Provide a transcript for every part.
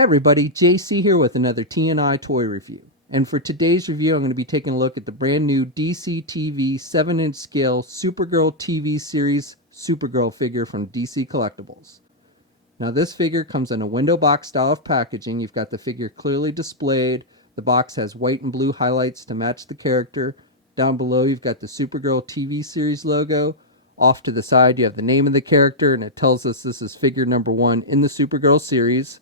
Hey everybody, JC here with another T&I toy review. And for today's review, I'm going to be taking a look at the brand new DCTV 7-inch scale Supergirl TV series Supergirl figure from DC Collectibles. Now this figure comes in a window box style of packaging. You've got the figure clearly displayed. The box has white and blue highlights to match the character. Down below you've got the Supergirl TV series logo. Off to the side you have the name of the character, and it tells us this is figure number 1 in the Supergirl series.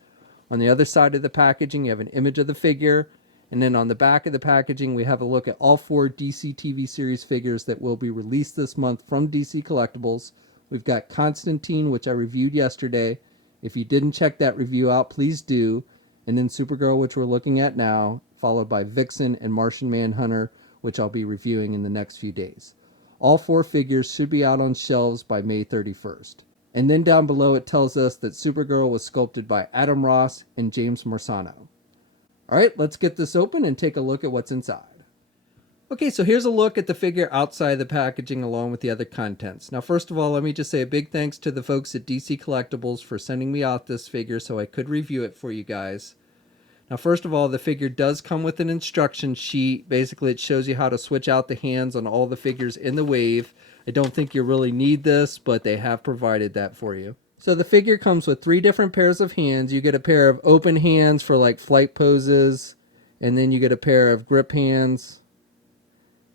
On the other side of the packaging, you have an image of the figure. And then on the back of the packaging, we have a look at all 4 DC TV series figures that will be released this month from DC Collectibles. We've got Constantine, which I reviewed yesterday. If you didn't check that review out, please do. And then Supergirl, which we're looking at now, followed by Vixen and Martian Manhunter, which I'll be reviewing in the next few days. All 4 figures should be out on shelves by May 31st. And then down below it tells us that Supergirl was sculpted by Adam Ross and James Marsano. Alright, let's get this open and take a look at what's inside. Okay, so here's a look at the figure outside the packaging along with the other contents. Now first of all, let me just say a big thanks to the folks at DC Collectibles for sending me out this figure so I could review it for you guys. Now first of all, the figure does come with an instruction sheet. Basically it shows you how to switch out the hands on all the figures in the wave. I don't think you really need this, but they have provided that for you. So the figure comes with 3 different pairs of hands. You get a pair of open hands for like flight poses, and then you get a pair of grip hands,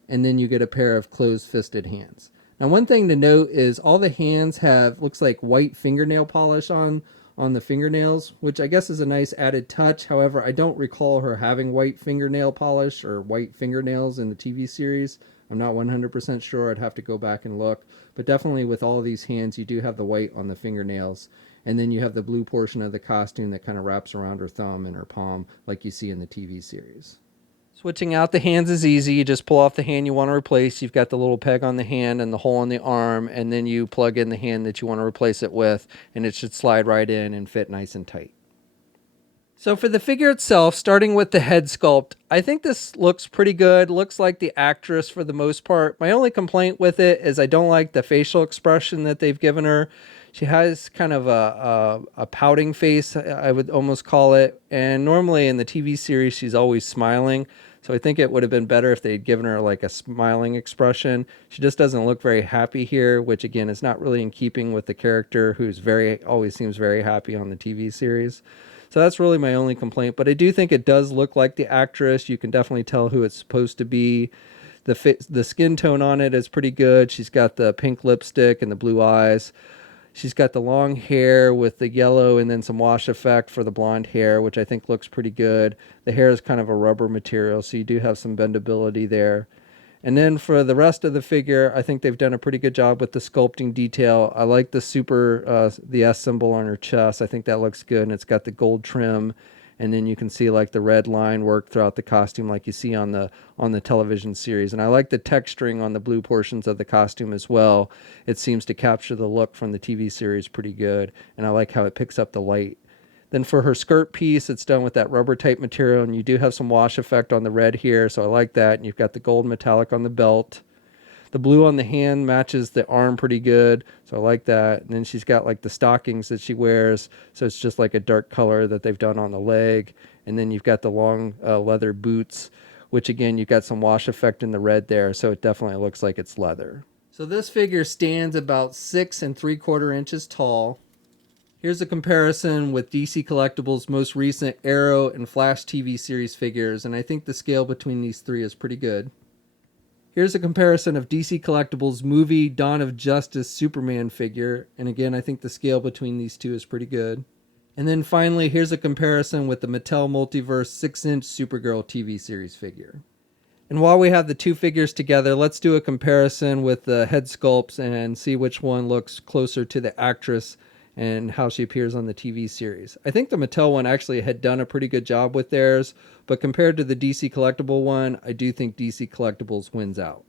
and then you get a pair of closed-fisted hands. Now one thing to note is all the hands have, looks like white fingernail polish on the fingernails, which I guess is a nice added touch. However, I don't recall her having white fingernail polish or white fingernails in the TV series. I'm not 100% sure. I'd have to go back and look. But definitely with all of these hands, you do have the white on the fingernails. And then you have the blue portion of the costume that kind of wraps around her thumb and her palm like you see in the TV series. Switching out the hands is easy. You just pull off the hand you want to replace. You've got the little peg on the hand and the hole on the arm, and then you plug in the hand that you want to replace it with, and it should slide right in and fit nice and tight. So for the figure itself, starting with the head sculpt, I think this looks pretty good. Looks like the actress for the most part. My only complaint with it is I don't like the facial expression that they've given her. She has kind of a pouting face, I would almost call it. And normally in the TV series, she's always smiling. So I think it would have been better if they had given her like a smiling expression. She just doesn't look very happy here, which again is not really in keeping with the character who's always seems very happy on the TV series. So that's really my only complaint. But I do think it does look like the actress. You can definitely tell who it's supposed to be. The skin tone on it is pretty good. She's got the pink lipstick and the blue eyes. She's got the long hair with the yellow and then some wash effect for the blonde hair, which I think looks pretty good. The hair is kind of a rubber material, so you do have some bendability there. And then for the rest of the figure, I think they've done a pretty good job with the sculpting detail. I like the S symbol on her chest. I think that looks good, and it's got the gold trim. And then you can see like the red line work throughout the costume like you see on the television series. And I like the texturing on the blue portions of the costume as well. It seems to capture the look from the TV series pretty good. And I like how it picks up the light. Then for her skirt piece, it's done with that rubber type material, and you do have some wash effect on the red here, so I like that. And you've got the gold metallic on the belt. The blue on the hand matches the arm pretty good, so I like that. And then she's got like the stockings that she wears, so it's just like a dark color that they've done on the leg. And then you've got the long leather boots, which again, you've got some wash effect in the red there, so it definitely looks like it's leather. So this figure stands about 6 3/4 inches tall. Here's a comparison with DC Collectibles' most recent Arrow and Flash TV series figures, and I think the scale between these 3 is pretty good. Here's a comparison of DC Collectibles' movie Dawn of Justice Superman figure, and again, I think the scale between these 2 is pretty good. And then finally, here's a comparison with the Mattel Multiverse 6-inch Supergirl TV series figure. And while we have the 2 figures together, let's do a comparison with the head sculpts and see which one looks closer to the actress and how she appears on the TV series. I think the Mattel one actually had done a pretty good job with theirs, but compared to the DC Collectible one, I do think DC Collectibles wins out.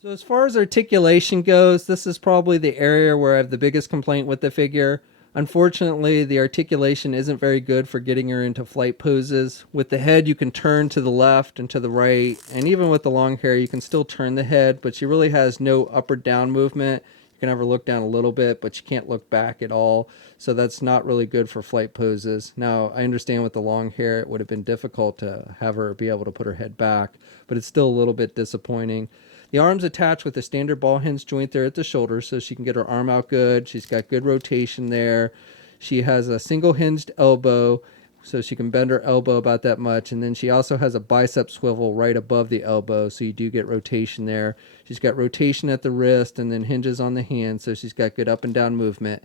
So as far as articulation goes, this is probably the area where I have the biggest complaint with the figure. Unfortunately, the articulation isn't very good for getting her into flight poses. With the head, you can turn to the left and to the right, and even with the long hair, you can still turn the head, but she really has no up or down movement. can have her look down a little bit, but she can't look back at all. So that's not really good for flight poses. Now, I understand with the long hair, it would have been difficult to have her be able to put her head back, but it's still a little bit disappointing. The arm's attached with a standard ball hinge joint there at the shoulder, so she can get her arm out good. She's got good rotation there. She has a single hinged elbow, so she can bend her elbow about that much. And then she also has a bicep swivel right above the elbow, so you do get rotation there. She's got rotation at the wrist and then hinges on the hand, so she's got good up and down movement.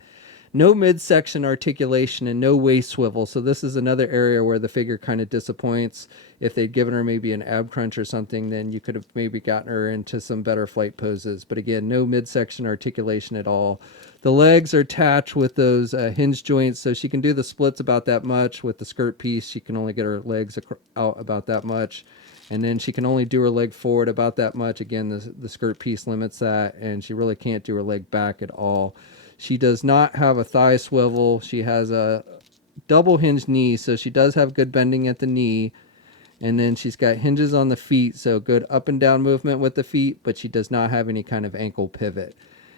No midsection articulation and no waist swivel, so this is another area where the figure kind of disappoints. If they'd given her maybe an ab crunch or something, then you could have maybe gotten her into some better flight poses. But again, no midsection articulation at all. The legs are attached with those hinge joints, so she can do the splits about that much. With the skirt piece, she can only get her legs out about that much. And then she can only do her leg forward about that much. Again, the skirt piece limits that, and she really can't do her leg back at all. She does not have a thigh swivel. She has a double hinged knee, so she does have good bending at the knee. And then she's got hinges on the feet, so good up and down movement with the feet, but she does not have any kind of ankle pivot.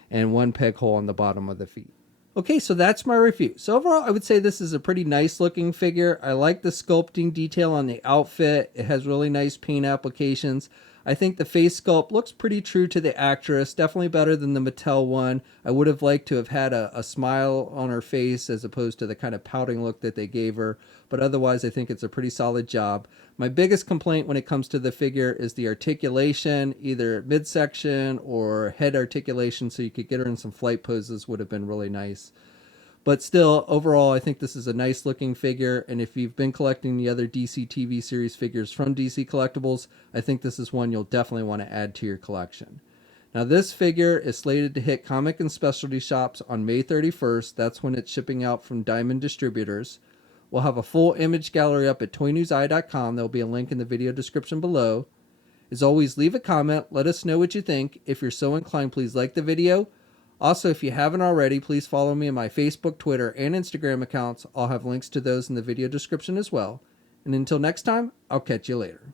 And one peg hole on the bottom of the feet. Okay, so that's my review. So overall, I would say this is a pretty nice looking figure. I like the sculpting detail on the outfit. It has really nice paint applications. I think the face sculpt looks pretty true to the actress, definitely better than the Mattel one. I would have liked to have had a smile on her face as opposed to the kind of pouting look that they gave her, but otherwise I think it's a pretty solid job. My biggest complaint when it comes to the figure is the articulation, either midsection or head articulation, so you could get her in some flight poses would have been really nice. But still, overall, I think this is a nice looking figure, and if you've been collecting the other DC TV series figures from DC Collectibles, I think this is one you'll definitely want to add to your collection. Now, this figure is slated to hit comic and specialty shops on May 31st. That's when it's shipping out from Diamond Distributors. We'll have a full image gallery up at toynewseye.com. There'll be a link in the video description below. As always, leave a comment. Let us know what you think. If you're so inclined, please like the video. Also, if you haven't already, please follow me on my Facebook, Twitter, and Instagram accounts. I'll have links to those in the video description as well. And until next time, I'll catch you later.